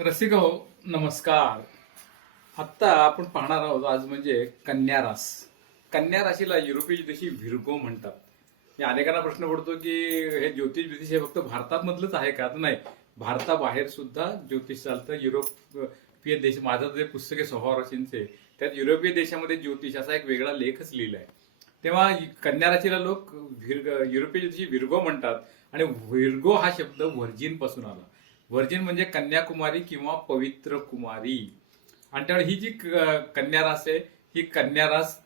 रसिक हो नमस्कार. आत्ता आपण पाहणार आहोत आज म्हणजे कन्या रास. कन्या राशीला युरोपीय ज्योतिषी व्हिर्गो म्हणतात. या अनेकांना प्रश्न पडतो की हे ज्योतिष ज्योतिष हे फक्त भारतामधलंच आहे का? तर नाही भारताबाहेर सुद्धा ज्योतिष चालतं. युरोपीय देश माझं जे पुस्तक आहे स्वभाव राशींचे त्यात युरोपीय देशामध्ये ज्योतिष असा एक वेगळा लेखच लिहिलाय. तेव्हा कन्या राशीला लोक व्हिर्ग युरोपीय ज्योतिषी व्हिर्गो म्हणतात. आणि व्हिरगो हा शब्द व्हर्जिनपासून आला. व्हर्जिन म्हणजे कन्याकुमारी किंवा पवित्र कुमारी. आणि त्यामुळे ही जी कन्यारास कन्या रास आहे ही कन्या रास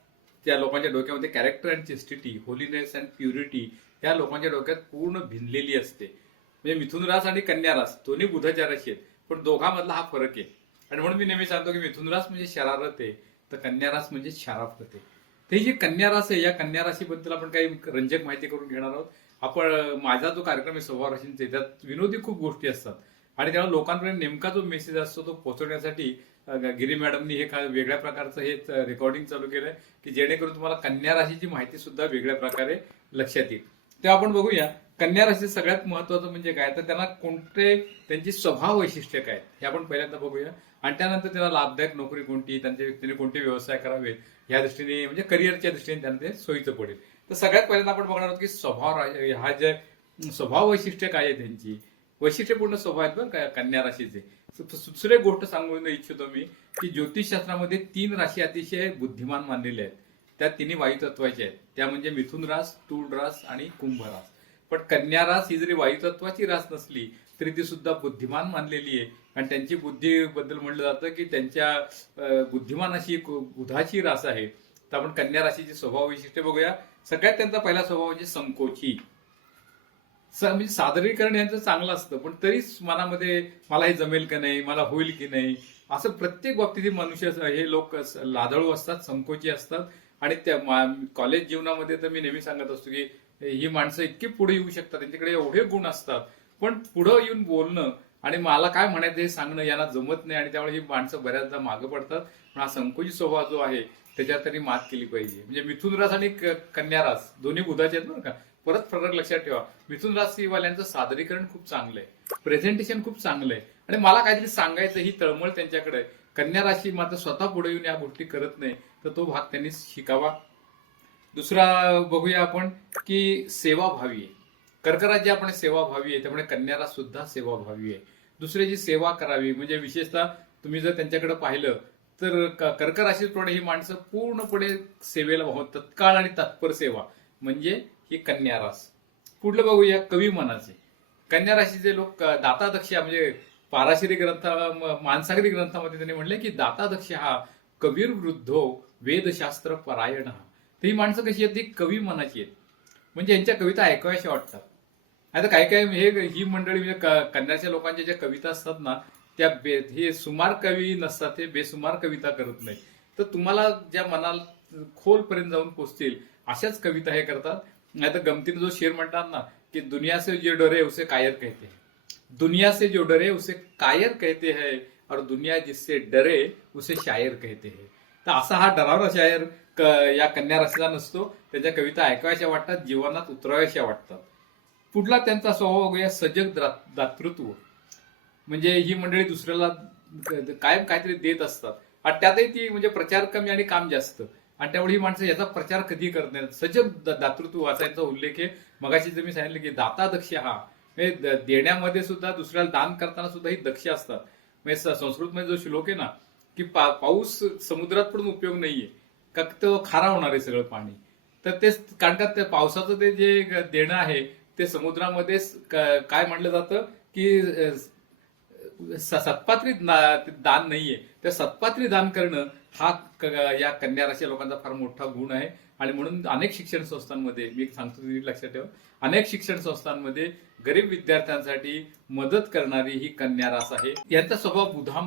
त्या लोकांच्या डोक्यामध्ये character and chastity holiness and purity या लोकांच्या डोक्यात पूर्ण भिनलेली असते. म्हणजे मिथुन रास आणि कन्या रास दोन्ही बुधाच्या राशी आहेत पण दोघांमधला हा फरक आहे. आणि म्हणून मी नेहमी सांगतो की मिथुन रास म्हणजे शरारत आहे तर कन्या रास म्हणजे शराफत आहे. तर ही जी कन्या रास आहे या कन्या राशीबद्दल आपण काही रंजक माहिती करून घेणार आहोत. आपण माझा जो कार्यक्रम आहे स्वभाव राशींचे त्यात विनोदी खूप गोष्टी असतात. आणि त्यामुळे लोकांपर्यंत नेमका जो मेसेज असतो तो पोहोचवण्यासाठी गिरी मॅडमनी हे वेगळ्या प्रकारचं हे रेकॉर्डिंग चालू केलंय की जेणेकरून तुम्हाला कन्या राशीची माहिती सुद्धा वेगळ्या प्रकारे लक्षात येईल. तेव्हा आपण बघूया. कन्या राशीचं सगळ्यात महत्वाचं म्हणजे काय? तर त्यांना कोणते त्यांची स्वभाव वैशिष्ट्य काय हे आपण पहिल्यांदा बघूया. आणि त्यानंतर त्यांना लाभदायक नोकरी कोणती? त्यांच्या व्यक्तीने कोणते व्यवसाय करावेत? या दृष्टीने म्हणजे करिअरच्या दृष्टीने त्यांना ते सोयीचं पडेल. तर सगळ्यात पहिल्यांदा आपण बघणार आहोत की स्वभाव हा जे स्वभाव वैशिष्ट्य काय आहे त्यांची? वैशिष्ट्यपूर्ण स्वभाव आहेत बरं का कन्या राशीचे. दुसरे दुसरी गोष्ट सांगू इच्छितो मी की ज्योतिषशास्त्रामध्ये तीन राशी अतिशय बुद्धिमान मानलेल्या आहेत. त्या तिन्ही वायुतत्वाच्या आहेत. त्या म्हणजे मिथुन रास तूळ रास आणि कुंभ रास. पण कन्या रास ही जरी वायुतत्वाची रास नसली तरी ती सुद्धा बुद्धिमान मानलेली आहे. आणि त्यांची बुद्धीबद्दल म्हणलं जातं की त्यांच्या बुद्धिमान अशी बुधाची रास आहे. तर आपण कन्या राशीचे स्वभाव वैशिष्ट्य बघूया. सगळ्यात त्यांचा पहिला स्वभाव म्हणजे संकोची. म्हणजे सादरीकरण यांचं चांगलं असतं पण तरीच मनामध्ये मला हे जमेल का नाही मला होईल की नाही असं प्रत्येक बाबतीत हे मनुष्य हे लोक लादळू असतात संकोची असतात. आणि त्या कॉलेज जीवनामध्ये तर मी नेहमी सांगत असतो की ही माणसं इतकी पुढे येऊ शकतात त्यांच्याकडे एवढे गुण असतात. पण पुढं येऊन बोलणं आणि मला काय म्हणायचं हे सांगणं यांना जमत नाही आणि त्यामुळे ही माणसं बऱ्याचदा मागं पडतात. पण हा संकोची स्वभाव जो आहे त्याच्यावर त्यांनी मात केली पाहिजे. म्हणजे मिथुन रास आणि क- दोन्ही बुधाचे आहेत बरं का? परत फरक लक्षात ठेवा. मिथुन राशीवाल्यांचं सादरीकरण खूप चांगलं आहे प्रेझेंटेशन खूप चांगलं आहे आणि मला काहीतरी सांगायचं ही तळमळ त्यांच्याकडे कन्या राशी मात्र स्वतः पुढे येऊन या गोष्टी करत नाही तर तो भाग त्यांनी शिकावा. दुसरा बघूया आपण की सेवाभावी आहे. कर्कराज्य आपण सेवाभावी आहे त्यामुळे कन्याला सुद्धा सेवाभावी आहे. दुसऱ्याची सेवा करावी म्हणजे विशेषतः तुम्ही जर त्यांच्याकडे पाहिलं तर कर्क राशीप्रमाणे ही माणसं पूर्णपणे सेवेला भाव तत्काळ आणि तत्पर सेवा. म्हणजे ही कन्या रास. पुढलं बघूया कवी मनाचे. कन्या राशीचे लोक दाता दक्ष म्हणजे पाराशिरी ग्रंथ मानसागरी ग्रंथामध्ये त्यांनी म्हणले की दाता दक्ष हा कवीर वृद्धो वेदशास्त्र परायण. हा तर ही माणसं कशी आहेत? ती कवी मनाची आहेत. म्हणजे यांच्या कविता ऐकाव्याशा वाटतात. आता काही काही हे ही मंडळी म्हणजे कन्याच्या लोकांच्या ज्या कविता असतात ना त्या बे हे सुमार कवी नसतात हे बेसुमार कविता करत नाही तर तुम्हाला ज्या मनाला खोलपर्यंत जाऊन पोचतील अशाच कविता हे करतात. नाही तर गमतीने जो शेर म्हणतात ना की दुनिया से जो डरे उसे कायर कहते हैं. दुनिया से जो डरे उसे कायर कहते हैं और दुनिया जिससे डरे उसे शायर कहते हैं. तर असा हा डरावरा शायर क- या कन्या रचला नसतो त्याच्या कविता ऐकाव्याशा वाटतात जीवनात उतराव्याशा वाटतात. पुढला त्यांचा स्वभाव बघूया सजग द्रा- दातृत्व. म्हणजे ही मंडळी दुसऱ्याला कायम काहीतरी देत असतात. आणि त्यातही ती म्हणजे प्रचार कमी आणि काम जास्त. आणि त्यामुळे ही माणसं याचा प्रचार कधी करत नाहीत. सजग दातृत्व वाचायचा उल्लेख आहे. मगाशी जर मी सांगितलं की दाता दक्ष हा. म्हणजे देण्यामध्ये सुद्धा दुसऱ्याला दान करताना सुद्धा ही दक्ष असतात. म्हणजे संस्कृतमध्ये जो श्लोक आहे ना की पा- पाऊस समुद्रात पण उपयोग नाहीये. का तो खारा होणार आहे सगळं पाणी. तर तेच कारण का ते पावसाचं ते जे देणं आहे ते समुद्रामध्ये काय म्हटलं जातं? की सत्पात्री दान नाहीये. त्या सत्पात्री दान करणं हा या कन्या राशी लोकांचा फार मोठा गुण आहे. आणि म्हणून अनेक शिक्षण संस्थांमध्ये मी एक सांगतो लक्षात ठेवा अनेक शिक्षण संस्थांमध्ये गरीब विद्यार्थ्यांसाठी मदत करणारी ही कन्या रास आहे. यांचा स्वभाव बुधा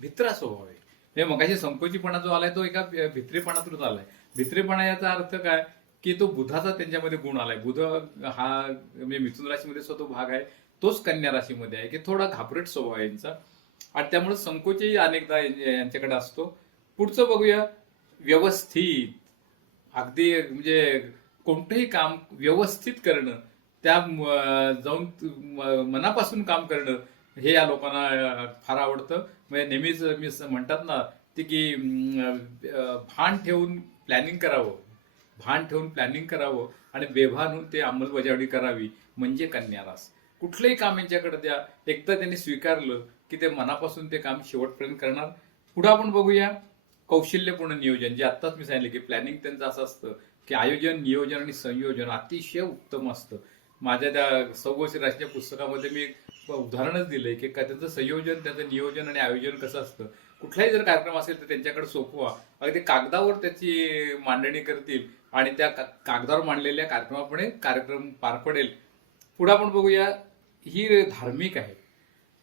भित्रा स्वभाव आहे. हे मगाशी संकोचीपणा जो आलाय तो एका भित्रेपणातूनच आलाय. भित्रेपणा याचा अर्थ काय? की तो बुधाचा त्यांच्यामध्ये गुण आलाय. बुध हा म्हणजे मिथुन राशीमध्ये स्वतः तो भाग आहे. तोच कन्या राशीमध्ये आहे की थोडा घाबरट स्वभाव आहे यांचा. आणि त्यामुळे संकोचही अनेकदा यांच्याकडे असतो. पुढचं बघूया व्यवस्थित. अगदी म्हणजे कोणतंही काम व्यवस्थित करणं त्या जाऊन मनापासून काम करणं हे या लोकांना फार आवडतं. म्हणजे नेहमीच मी म्हणतात ना ते की भान ठेवून प्लॅनिंग करावं. भान ठेवून प्लॅनिंग करावं आणि बेभान होऊन ते अंमलबजावणी करावी. म्हणजे कन्यारास कुठलंही काम यांच्याकडे द्या. एकदा त्यांनी स्वीकारलं की ते मनापासून ते काम शेवटपर्यंत करणार. पुढे आपण बघूया कौशल्यपूर्ण नियोजन. जे आत्ताच मी सांगितलं की प्लॅनिंग त्यांचं असं असतं की आयोजन नियोजन आणि संयोजन अतिशय उत्तम असतं. माझ्या त्या सौगोशी राशीच्या पुस्तकामध्ये मी एक उदाहरणच दिलंय की का त्याचं संयोजन त्याचं नियोजन आणि आयोजन कसं असतं. कुठलाही जर कार्यक्रम असेल तर त्यांच्याकडे सोपवा. अगदी कागदावर त्याची मांडणी करतील आणि त्या कागदावर मांडलेल्या कार्यक्रमापणे कार्यक्रम पार पडेल. पुढे आपण बघूया ही धार्मिक आहे.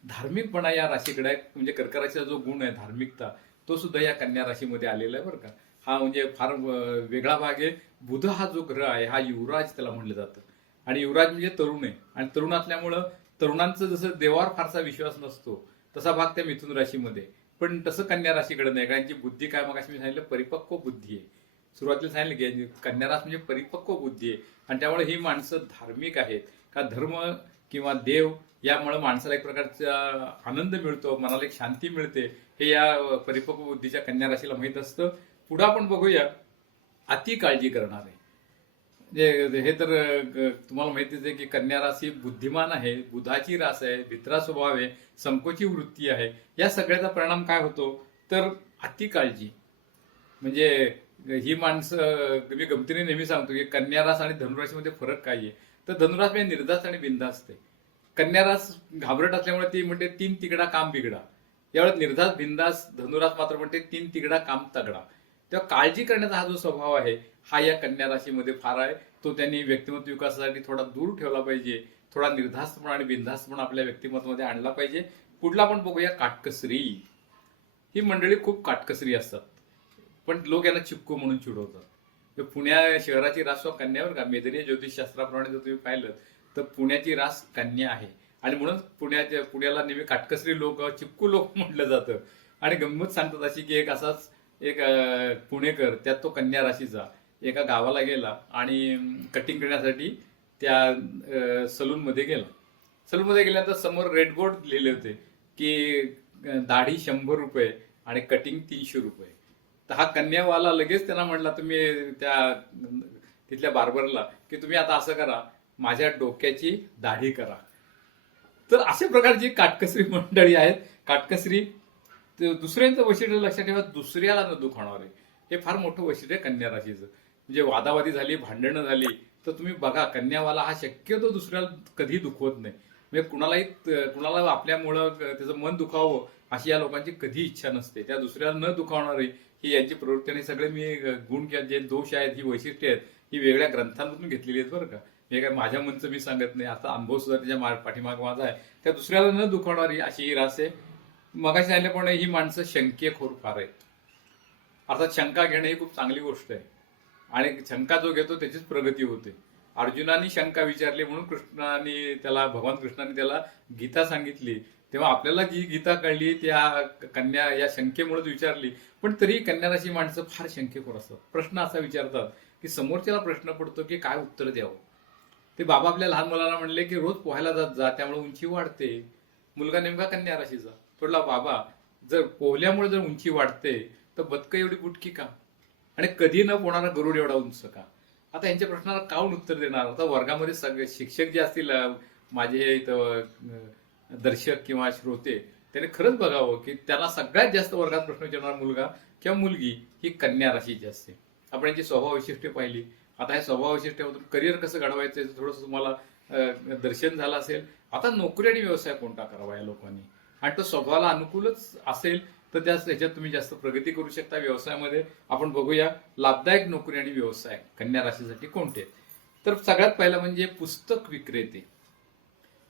धार्मिकपणा या राशीकडे म्हणजे कर्क राशीचा जो गुण आहे धार्मिकता तो सुद्धा या कन्या राशीमध्ये आलेला आहे बरं का. हा म्हणजे फार वेगळा भाग आहे. बुध हा जो ग्रह आहे हा युवराज त्याला म्हणलं जातं. आणि युवराज म्हणजे तरुण आहे. आणि तरुण असल्यामुळं तरुणांचं जसं देवावर फारसा विश्वास नसतो तसा भाग त्या मिथुन राशीमध्ये पण तसं कन्या राशीकडे नाही कारण यांची बुद्धी काय मग मी सांगितलं परिपक्व बुद्धी आहे. सुरुवातीला सांगितलं की कन्या रास म्हणजे परिपक्व बुद्धी आहे. आणि त्यामुळे ही माणसं धार्मिक आहेत. का धर्म किंवा देव यामुळे माणसाला एक प्रकारचा आनंद मिळतो मनाला एक शांती मिळते हे या परिपक्व बुद्धीच्या कन्या राशीला माहीत असतं. पुढं आपण बघूया अति काळजी करणारे. जे हे तर तुम्हाला माहितीच आहे की कन्या राशी बुद्धिमान आहे बुधाची रास आहे भित्रा स्वभाव आहे संकोची वृत्ती आहे या सगळ्याचा परिणाम काय होतो? तर अति काळजी. म्हणजे ही माणसं मी गमतीने नेहमी सांगतो की कन्या रास आणि धनुराशीमध्ये फरक काय आहे? तर धनुरास म्हणजे निर्धास्त आणि बिंदास्त आहे. कन्यारास घाबरट असल्यामुळे ती म्हणते तीन तिकडा काम बिघडा. यावेळेस निर्धास बिंदास धनुरास मात्र म्हणते तीन तिकडा काम तगडा. तेव्हा काळजी करण्याचा हा जो स्वभाव आहे हा या कन्या राशीमध्ये फार आहे. तो त्यांनी व्यक्तिमत्व विकासासाठी थोडा दूर ठेवला पाहिजे. थोडा निर्धास्तपणा आणि बिंधास्तपणा आपल्या व्यक्तिमत्वामध्ये आणला पाहिजे. पुढला आपण बघूया काटकसरी. ही मंडळी खूप काटकसरी असतात. पण लोक यांना चिपकू म्हणून चिडवतात. पुण्या शहराची रास व कन्यावर का मेदरीय ज्योतिषशास्त्राप्रमाणे जर तुम्ही पाहिलं तर पुण्याची रास कन्या आहे. आणि म्हणून पुण्याच्या पुण्याला नेहमी काटकसरी लोक चिपकू लोक म्हटलं जातं. आणि गंमत सांगतात अशी की एक असाच एक पुणेकर त्यात तो कन्या राशीचा एका गावाला गेला आणि कटिंग करण्यासाठी त्या सलून मध्ये गेला. सलून मध्ये गेल्यानंतर समोर रेड बोर्ड लिहिले होते की दाढी शंभर रुपये आणि कटिंग तीनशे रुपये. तर हा कन्यावाला लगेच त्यांना म्हणला तुम्ही त्या तिथल्या बार्बरला की तुम्ही आता असं करा माझ्या डोक्याची दाढी करा. तर अशा प्रकारची काटकसरी मंडळी आहेत. काटकसरी दुसऱ्यांचं वैशिष्ट्य लक्षात ठेवा दुसऱ्याला न दुखावणारे. हे फार मोठं वैशिष्ट्य आहे कन्या राशीचं. म्हणजे वादावादी झाली भांडणं झाली तर तुम्ही बघा कन्यावाला हा शक्यतो दुसऱ्याला कधी दुखवत नाही. म्हणजे कुणालाही कुणाला आपल्यामुळं त्याचं मन दुखावं अशी या लोकांची कधी इच्छा नसते. त्या दुसऱ्याला न दुखावणारी ही यांची प्रवृत्ती आणि सगळे मी गुण किंवा जे दोष आहेत ही वैशिष्ट्ये आहेत ही वेगळ्या ग्रंथांमधून घेतलेली आहेत बरं का. हे काय माझ्या मनचं मी सांगत नाही आता अनुभव सुद्धा त्याच्या पाठीमाग माझा आहे. त्या दुसऱ्याला न दुखवणारी अशी ही रास आहे. मगाशी आल्याप्रमाणे ही माणसं शंकेखोर फार आहेत. अर्थात शंका घेणं ही खूप चांगली गोष्ट आहे. आणि शंका जो घेतो त्याचीच प्रगती होते. अर्जुनाने शंका विचारली म्हणून कृष्णाने त्याला भगवान कृष्णाने त्याला गीता सांगितली. तेव्हा आपल्याला जी गीता कळली त्या कन्या या शंकेमुळेच विचारली. पण तरी कन्याराशी माणसं फार शंकेखोर असतात. प्रश्न असा विचारतात की समोरच्याला प्रश्न पडतो की काय उत्तर द्यावं? ते बाबा आपल्या लहान मुलाला म्हणले की रोज पोहायला जात जा त्यामुळे उंची वाढते. मुलगा नेमका कन्या राशीचा. थोडला बाबा जर पोहल्यामुळे जर उंची वाढते तर बदक एवढी बुटकी का? आणि कधी न पोहणारा गरुड एवढा उंच का? आता यांच्या प्रश्नाला काऊन उत्तर देणार? आता वर्गामध्ये सगळे शिक्षक जे असतील माझे इथं दर्शक किंवा श्रोते त्याने खरंच बघावं की त्याला सगळ्यात जास्त वर्गात प्रश्न विचारणारा मुलगा किंवा मुलगी ही कन्या राशीची असते. आपण यांची स्वभाव वैशिष्ट्ये पाहिली. आता हे स्वभाव वैशिष्ट्यामधून करिअर कसं घडवायचं याचं थोडंसं तुम्हाला दर्शन झालं असेल. आता नोकरी आणि व्यवसाय कोणता करावा या लोकांनी? आणि तो स्वभावाला अनुकूलच असेल तर त्या ह्याच्यात तुम्ही जास्त प्रगती करू शकता. व्यवसायामध्ये आपण बघूया लाभदायक नोकरी आणि व्यवसाय कन्या राशीसाठी कोणते? तर सगळ्यात पहिलं म्हणजे पुस्तक विक्रेते.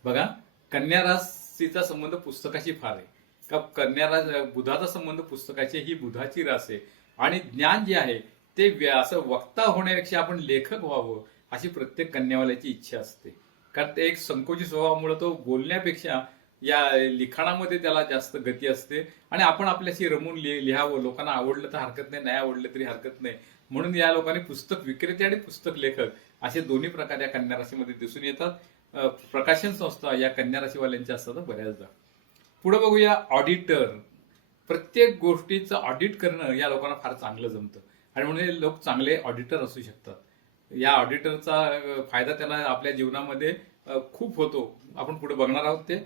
बघा कन्या राशीचा संबंध पुस्तकाशी फार आहे. का कन्या बुधाचा संबंध पुस्तकाची ही बुधाची रास आहे. आणि ज्ञान जे आहे ते असं वक्ता होण्यापेक्षा आपण लेखक व्हावं अशी प्रत्येक कन्यावाल्याची इच्छा असते. कारण ते एक संकोची स्वभावामुळे तो बोलण्यापेक्षा या लिखाणामध्ये त्याला जास्त गती असते. आणि आपण आपल्याशी रमून लिह- लिहावं. लोकांना आवडलं तर हरकत नाही नाही आवडलं तरी हरकत नाही. म्हणून या लोकांनी पुस्तक विक्रेते आणि पुस्तक लेखक असे दोन्ही प्रकार या कन्या राशीमध्ये दिसून येतात. प्रकाशन संस्था या कन्या राशीवाल्यांच्या असतात बऱ्याचदा. पुढे बघूया ऑडिटर प्रत्येक गोष्टीचं ऑडिट करणं या लोकांना फार चांगलं जमतं. आणि म्हणून हे लोक चांगले ऑडिटर असू शकतात. या ऑडिटरचा फायदा त्यांना आपल्या जीवनामध्ये खूप होतो. आपण पुढे बघणार आहोत ते.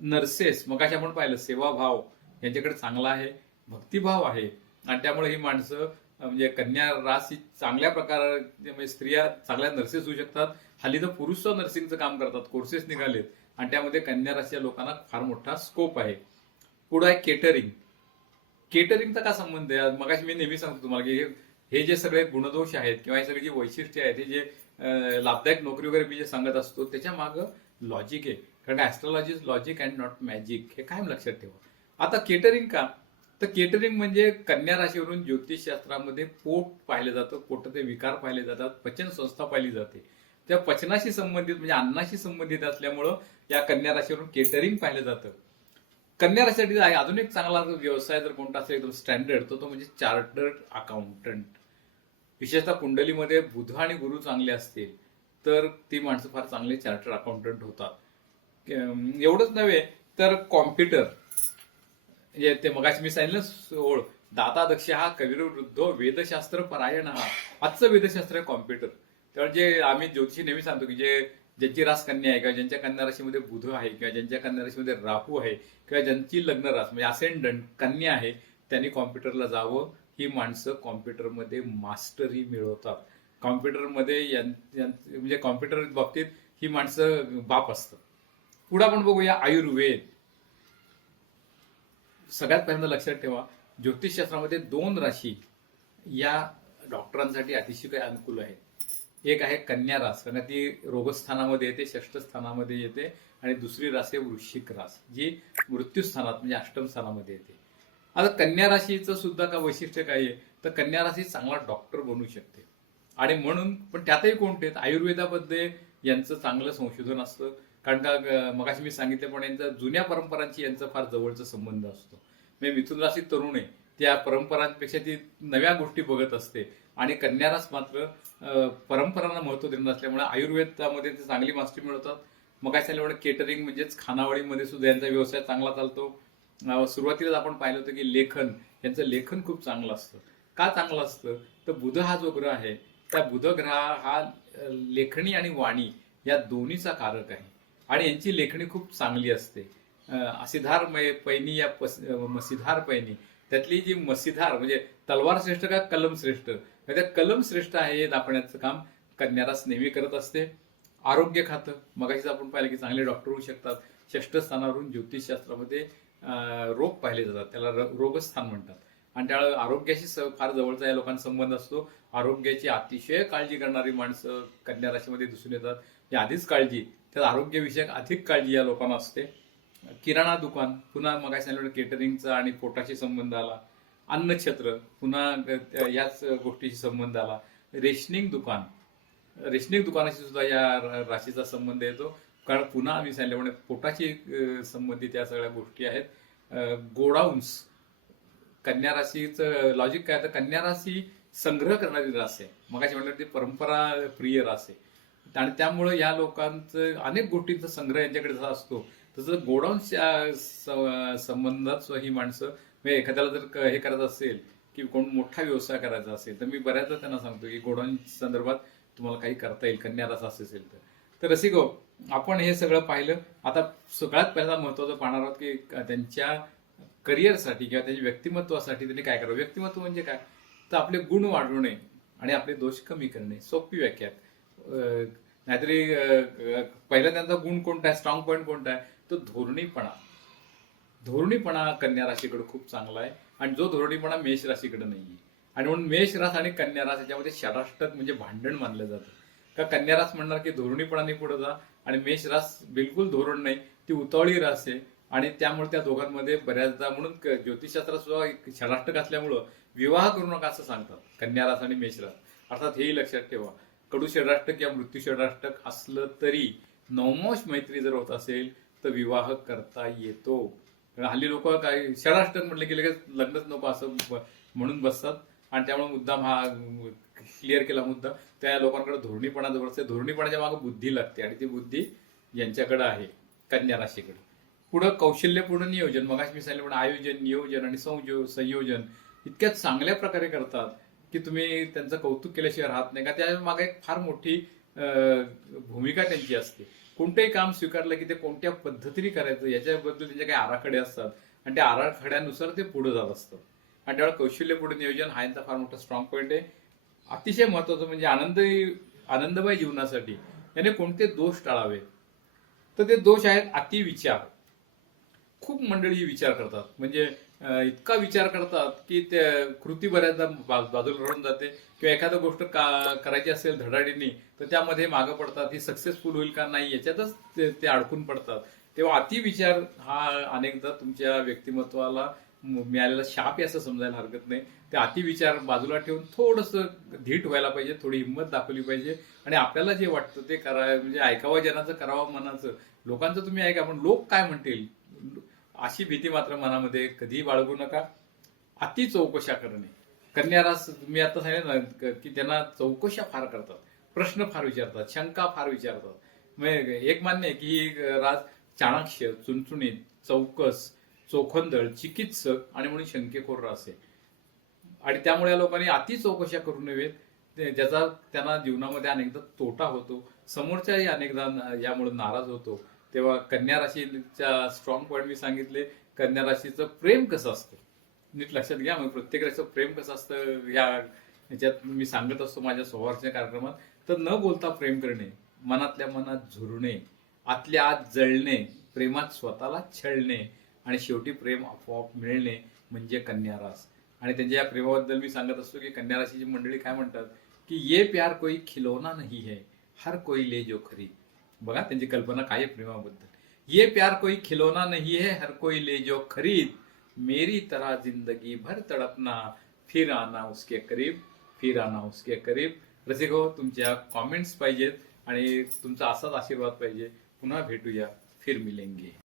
नर्सेस मग आपण पाहिलं सेवाभाव यांच्याकडे चांगला आहे भक्तिभाव आहे. आणि त्यामुळे ही माणसं म्हणजे कन्या रास ही चांगल्या प्रकारे म्हणजे स्त्रिया चांगल्या नर्सेस होऊ शकतात. हल्ली तर पुरुष नर्सिंगचं काम करतात कोर्सेस निघालेत. आणि त्यामध्ये कन्या राशीच्या लोकांना फार मोठा स्कोप आहे. पुढं आहे केटरिंग केटरिंगचा का संबंध आहे? मग मी नेहमी सांगतो तुम्हाला की हे- हे जे सगळे गुणदोष आहेत किंवा हे सगळे जे वैशिष्ट्य आहेत हे जे लाभदायक नोकरी वगैरे मी जे सांगत असतो त्याच्या मागं लॉजिक आहे. कारण astrology is logic and not magic हे कायम लक्षात ठेवा. आता केटरिंग का? तर केटरिंग म्हणजे कन्या राशीवरून ज्योतिषशास्त्रामध्ये पोट पाहिलं जातं पोटाचे विकार पाहिले जातात पचन संस्था पाहिली जाते. त्या पचनाशी संबंधित म्हणजे अन्नाशी संबंधित असल्यामुळं या कन्या राशीवरून केटरिंग पाहिलं जातं. कन्या राशीसाठी अजून एक चांगला व्यवसाय जर कोणता असेल एकदम स्टँडर्ड तर तो म्हणजे चार्टर्ड अकाउंटंट विशेषतः कुंडलीमध्ये बुध आणि गुरु चांगले असतील तर ती माणसं फार चांगले चार्टर्ड अकाउंटंट होतात. एवढंच नव्हे तर कॉम्प्युटर म्हणजे ते मगाशी मी सांगितलं सोळ दाता दक्ष हा कविर वृद्ध वेदशास्त्र परायण हा. आजचं वेदशास्त्र आहे कॉम्प्युटर त्यामुळे जे आम्ही ज्योतिषी नेहमी सांगतो की जे ज्यांची रास कन्या आहे किंवा ज्यांच्या कन्या राशीमध्ये बुध आहे किंवा ज्यांच्या कन्या राशीमध्ये राहू आहे किंवा ज्यांची लग्न रास म्हणजे असेंडंट कन्या आहे त्यांनी कॉम्प्युटरला जावं. ही माणसं कॉम्प्युटरमध्ये मास्टरी मिळवतात. कॉम्प्युटरमध्ये म्हणजे कॉम्प्युटर बाबतीत ही माणसं बाप असतं पुढे आपण बघूया आयुर्वेद. सगळ्यात पहिल्यांदा लक्षात ठेवा ज्योतिषशास्त्रामध्ये दोन राशी या डॉक्टरांसाठी अतिशय अनुकूल आहेत. एक आहे कन्या रास. कारण ती रोगस्थानामध्ये येते षष्ठ स्थानामध्ये येते आणि दुसरी रास आहे वृश्चिक रास जी मृत्यूस्थानात म्हणजे अष्टम स्थानामध्ये येते. आता कन्या राशीचं सुद्धा का वैशिष्ट्य काय आहे? तर कन्या राशी चांगला डॉक्टर बनू शकते. आणि म्हणून पण त्यातही कोणते आहेत? आयुर्वेदामध्ये यांचं चांगलं संशोधन असतं. कारण का मगाशी मी सांगितल्याप्रमाणे यांचा जुन्या परंपरांची यांचा फार जवळचा संबंध असतो. म्हणजे मिथुन राशी तरुण आहे त्या परंपरांपेक्षा ती नव्या गोष्टी बघत असते. आणि कन्यारास मात्र परंपरांना महत्त्व देणं असल्यामुळे आयुर्वेदामध्ये ते चांगली मास्टरी मिळवतात मग काय सांगितलं केटरिंग म्हणजेच खानावळीमध्ये सुद्धा यांचा व्यवसाय चांगला चालतो. सुरुवातीलाच आपण पाहिलं होतं की लेखन यांचं लेखन खूप चांगलं असतं. का चांगलं असतं? तर बुध हा जो ग्रह आहे त्या बुध ग्रह हा लेखणी आणि वाणी या दोन्हीचा कारक आहे. आणि यांची लेखणी खूप चांगली असते. अं, असिधार मै- पैनी या पस- अं, मसिधार पैनी त्यातली जी मसिधार म्हणजे तलवार श्रेष्ठ का कलम श्रेष्ठ? त्या कलम श्रेष्ठ आहे हे दाखवण्याचं काम कन्यारास नेहमी करत असते. आरोग्य खातं. मगाशीच आपण पाहिलं की चांगले डॉक्टर होऊ शकतात. षष्ठस्थानावरून ज्योतिषशास्त्रामध्ये रोग पाहिले जातात. त्याला र- रोगस्थान म्हणतात. आणि त्यामुळे आरोग्याशी स- फार जवळचा या लोकांचा संबंध असतो. आरोग्याची अतिशय काळजी करणारी माणसं कन्या राशीमध्ये दिसून येतात. ही आधीच काळजी त्यात आरोग्यविषयक अधिक काळजी या लोकांना असते. किराणा दुकान. पुन्हा मग सांगितलं केटरिंगचा आणि पोटाशी संबंध आला. अन्नक्षेत्र पुन्हा याच गोष्टीशी संबंध आला. रेशनिंग दुकान. रेशनिंग दुकानाशी सुद्धा या राशीचा संबंध येतो. कारण पुन्हा आम्ही सांगितल्यामुळे पोटाशी संबंधित या सगळ्या गोष्टी आहेत. गोडाऊन्स. कन्या राशीचं लॉजिक काय? तर कन्या राशी संग्रह करणारी रास आहे. मग म्हणलं ती परंपरा प्रिय रास आहे. आणि त्यामुळे या लोकांचं अनेक गोष्टींचा संग्रह यांच्याकडे जसा असतो. तसं गोडाऊन्सच्या संबंधात ही माणसं म्हणजे एखाद्याला जर हे करायचं असेल की कोण मोठा व्यवसाय करायचा असेल तर मी बऱ्याचदा त्यांना सांगतो की गोडाऊन संदर्भात तुम्हाला काही करता येईल कन्या असेल तर. तर रसिको आपण हे सगळं पाहिलं. आता सगळ्यात पहिला महत्वाचं पाहणार आहोत की त्यांच्या करिअरसाठी किंवा त्यांच्या व्यक्तिमत्वासाठी त्यांनी काय करावं? व्यक्तिमत्व म्हणजे काय? तर आपले गुण वाढवणे आणि आपले दोष कमी करणे. सोपी व्याख्या. नाहीतरी पहिला त्यांचा गुण कोणता आहे? स्ट्रॉंग पॉईंट कोणता आहे? तो धोरणीपणा. धोरणीपणा कन्या राशीकडे खूप चांगला आहे. आणि जो धोरणीपणा मेष राशीकडे नाहीये. आणि म्हणून मेष रास आणि कन्या रास याच्यामध्ये षडाष्टक म्हणजे भांडण मानलं जातं. का कन्या रास म्हणणार की धोरणीपणाने पुढे जा आणि मेष रास बिलकुल धोरण नाही ती उतावळी रास आहे. आणि त्यामुळे त्या दोघांमध्ये बऱ्याचदा म्हणून क- ज्योतिषशास्त्रात सुद्धा षडाष्टक असल्यामुळं विवाह करू नका असं सांगतात कन्या रास आणि मेष रास. अर्थात हेही लक्षात ठेवा कडू षडाष्टक किंवा मृत्यू षडाष्टक असलं तरी नवमोश मैत्री जर होत असेल तर विवाह करता येतो. कारण हल्ली लोक काही षडाष्टक म्हटलं की लगेच लग्नच नको असं ब- म्हणून बसतात. आणि त्यामुळे मुद्दाम हा क्लिअर केला मुद्दा. त्या लोकांकडे धोरणीपणा जवळ असते धोरणीपणाच्या मागे बुद्धी लागते आणि ती बुद्धी यांच्याकडे आहे कन्या राशीकडे. पुढं कौशल्यपूर्ण नियोजन मग मी सांगितलं पण आयोजन नियोजन आणि संयो संयोजन इतक्या चांगल्या प्रकारे करतात की तुम्ही त्यांचं कौतुक केल्याशिवाय राहत नाही. का त्या मागे एक फार मोठी भूमिका त्यांची असते. कोणतंही काम स्वीकारलं की ते कोणत्या पद्धतीने करायचं याच्याबद्दल त्यांचे काही आराखडे असतात. आणि त्या आराखड्यानुसार ते पुढे जात असतं. आणि त्यावेळेला कौशल्यपूर्ण नियोजन हा यांचा फार मोठा स्ट्रॉंग पॉईंट आहे. अतिशय महत्वाचं म्हणजे आनंद आनंदमय जीवनासाठी याने कोणते दोष टाळावे? तर ते दोष आहेत अतिविचार. खूप मंडळी विचार करतात. म्हणजे इतका विचार करतात की त्या कृती बऱ्याचदा बाजूला राहून जाते. किंवा एखादं गोष्ट का करायची असेल धडाडीने तर त्यामध्ये मागं पडतात. ही सक्सेसफुल होईल का नाही याच्यातच ते ते अडकून पडतात. तेव्हा अतिविचार हा अनेकदा तुमच्या व्यक्तिमत्वाला मिळालेला शाप आहे असं समजायला हरकत नाही. ते अतिविचार बाजूला ठेवून थोडंसं धीट व्हायला पाहिजे थोडी हिंमत दाखवली पाहिजे. आणि आपल्याला जे वाटतं ते करा म्हणजे ऐकावं जनाचं करावं मनाचं. लोकांचं तुम्ही ऐका पण लोक काय म्हणतील? अशी भीती मात्र मनामध्ये कधीही बाळगू नका. अति चौकशा करणे. कन्यारास मी आता सांगितलं ना की त्यांना चौकशा फार करतात. प्रश्न फार विचारतात शंका फार विचारतात. म्हणजे एक मान्य आहे की ही राज चाणाक्ष चुणचुणीत चौकस चोखंदळ चिकित्सक आणि म्हणून शंकेखोर रास आहे. आणि त्यामुळे या लोकांनी अति चौकशा करू नयेत. ज्याचा त्यांना जीवनामध्ये अनेकदा तोटा होतो. समोरच्याही अनेकदा यामुळे नाराज होतो. तेव्हा कन्या राशीच्या स्ट्रॉंग पॉईंट मी सांगितले. कन्या राशीचं प्रेम कसं असतं? नीट लक्षात घ्या मग प्रत्येक राशीचं प्रेम कसं असतं या ह्याच्यात मी सांगत असतो माझ्या सोमवारच्या कार्यक्रमात. तर न बोलता प्रेम करणे मनातल्या मनात झुरणे आतल्या आत जळणे प्रेमात स्वतःला छळणे आणि शेवटी प्रेम आपोआप मिळणे म्हणजे कन्यारास आणि त्यांच्या या प्रेमाबद्दल मी सांगत असतो की कन्या राशीची मंडळी काय म्हणतात? की ये प्यार कोई खिलौना नाही है हर कोई ले जो खरी बघा त्यांची कल्पना काय आहे प्रेमाबद्दल. ये प्यार कोई खिलौना नहीं है हर कोई ले जो खरीद. मेरी तरह जिंदगी भर तड़पना फिर आना उसके करीब फिर आना उसके करीब. रसिक हो तुमच्या कॉमेंट्स पाहिजेत आणि तुमचा असाच आशीर्वाद पाहिजे. पुन्हा भेटूया फिर मिलेंगे.